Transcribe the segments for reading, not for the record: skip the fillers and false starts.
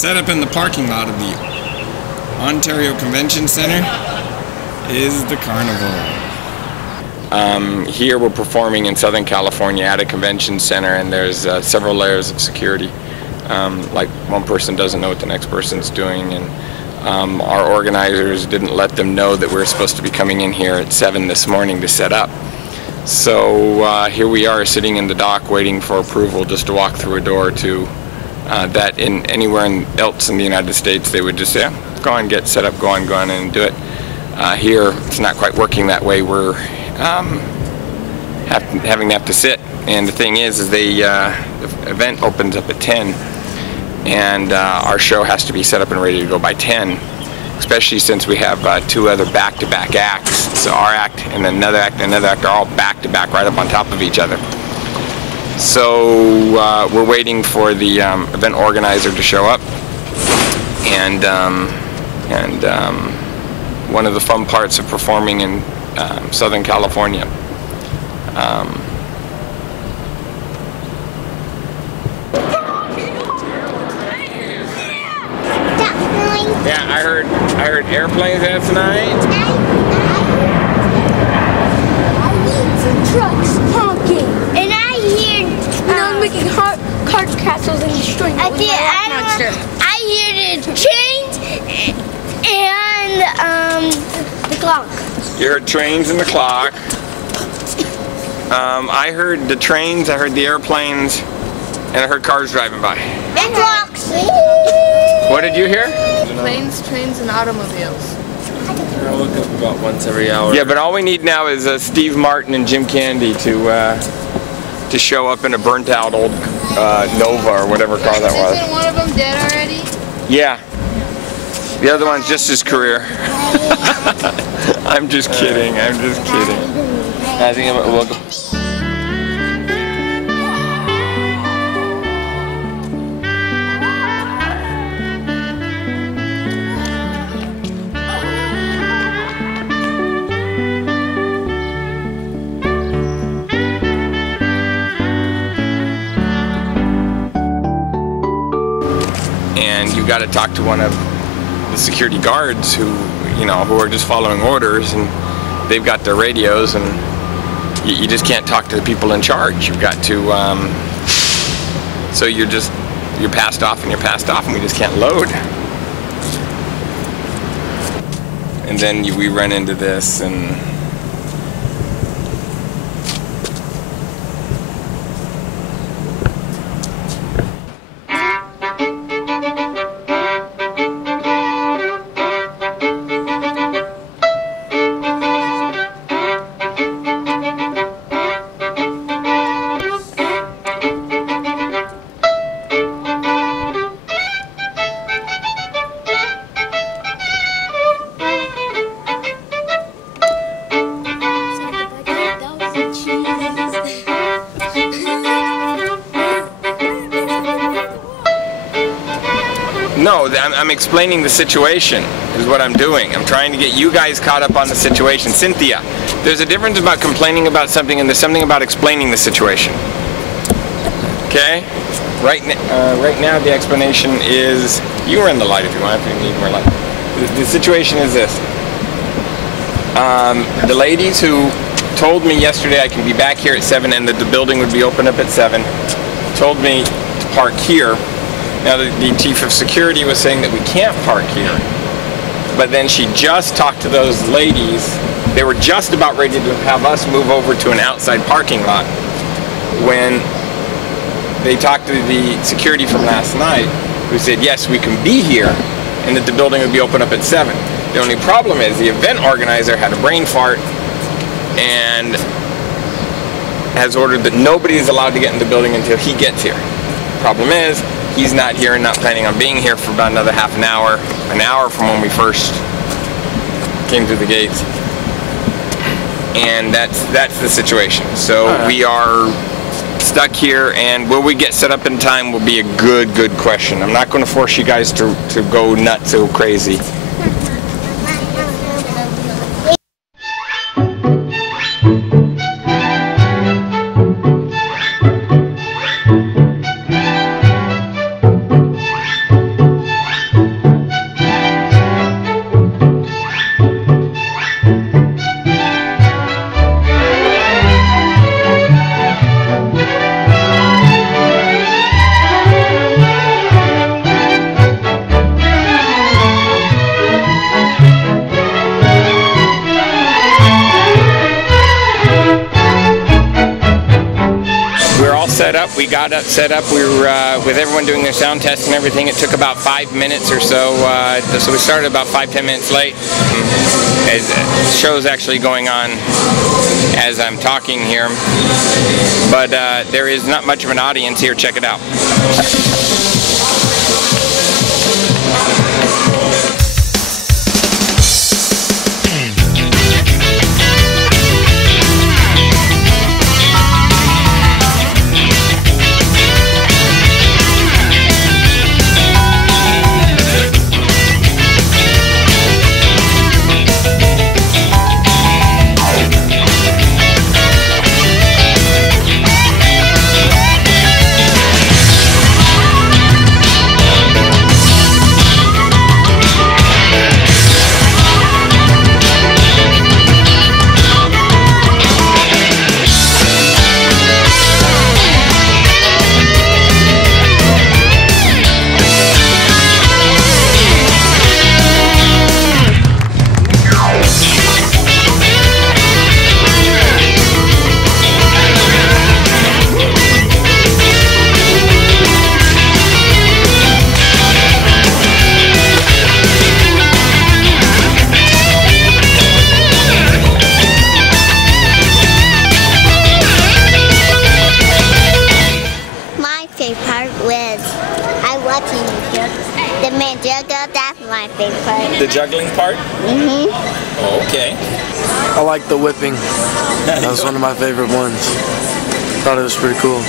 Set up in the parking lot of the Ontario Convention Center is the carnival. Here we're performing in Southern California at a convention center, and there's several layers of security. Like one person doesn't know what the next person's doing, and our organizers didn't let them know that we were supposed to be coming in here at 7 this morning to set up. So here we are sitting in the dock waiting for approval just to walk through a door to that anywhere else in the United States they would just say, yeah, go on, get set up, go on and do it. Here it's not quite working that way. We're having to sit, and the thing is the event opens up at 10, and our show has to be set up and ready to go by 10, especially since we have 2 other back-to-back acts. So our act and another act and another act are all back-to-back right up on top of each other. So we're waiting for the event organizer to show up, and one of the fun parts of performing in Southern California. Yeah, I heard airplanes last night. I heard some trucks honking, and I hear making card castles and destroying it with my monster. I hear the trains and the clock. You heard trains and the clock. I heard the trains, I heard the airplanes, and I heard cars driving by. And clocks. What did you hear? Planes, trains, and automobiles. I look up about once every hour. Yeah, but all we need now is Steve Martin and Jim Candy to show up in a burnt-out old Nova or whatever car that was. Isn't one of them dead already? Yeah. The other one's just his career. I'm just kidding. I'm just kidding. I think we'll go. And you got to talk to one of the security guards who are just following orders, and they've got their radios, and you just can't talk to the people in charge. You've got to, so you're passed off, and we just can't load. And then we run into this, and no, I'm explaining the situation is what I'm doing. I'm trying to get you guys caught up on the situation. Cynthia, there's a difference about complaining about something and there's something about explaining the situation. Okay? Right now the explanation is, you were in the light if you want, if you need more light. The situation is this. The ladies who told me yesterday I can be back here at 7 and that the building would be open up at 7 told me to park here. Now the chief of security was saying that we can't park here, but then she just talked to those ladies. They were just about ready to have us move over to an outside parking lot when they talked to the security from last night, who said yes, we can be here and that the building would be open up at 7. The only problem is the event organizer had a brain fart and has ordered that nobody is allowed to get in the building until he gets here. Problem is, he's not here and not planning on being here for about another half an hour from when we first came through the gates. And that's the situation. So we are stuck here, and will we get set up in time will be a good question. I'm not going to force you guys to go nuts so crazy. we got up, set up. We were with everyone doing their sound test and everything. It took about 5 minutes or so. So we started about 5-10 minutes late. As the show's actually going on as I'm talking here, but there is not much of an audience here. Check it out. The magic, that's my favorite. The juggling part? Mm-hmm. Oh, okay. I like the whipping. That was one of my favorite ones. Thought it was pretty cool.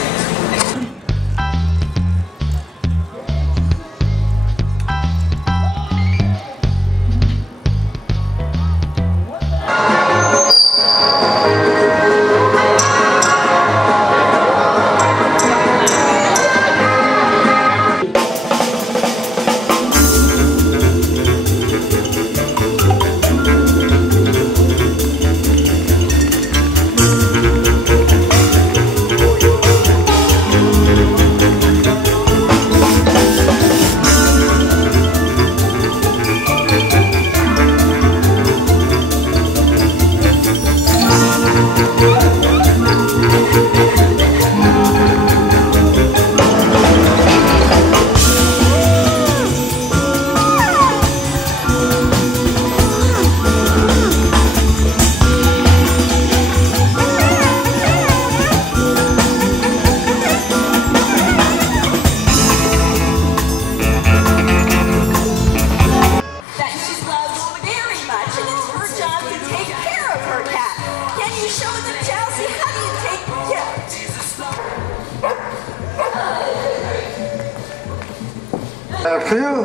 Phew,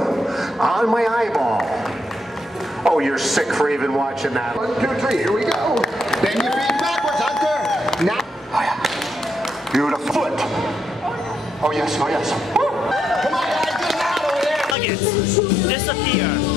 on my eyeball. Oh, you're sick for even watching that. 1, 2, 3, here we go. Bend your feet backwards, Hunter. Now. Oh, yeah. Beautiful. Foot. Oh, yes, oh, yes. Woo. Come on, guys, get it out over there. Nuggets, disappear.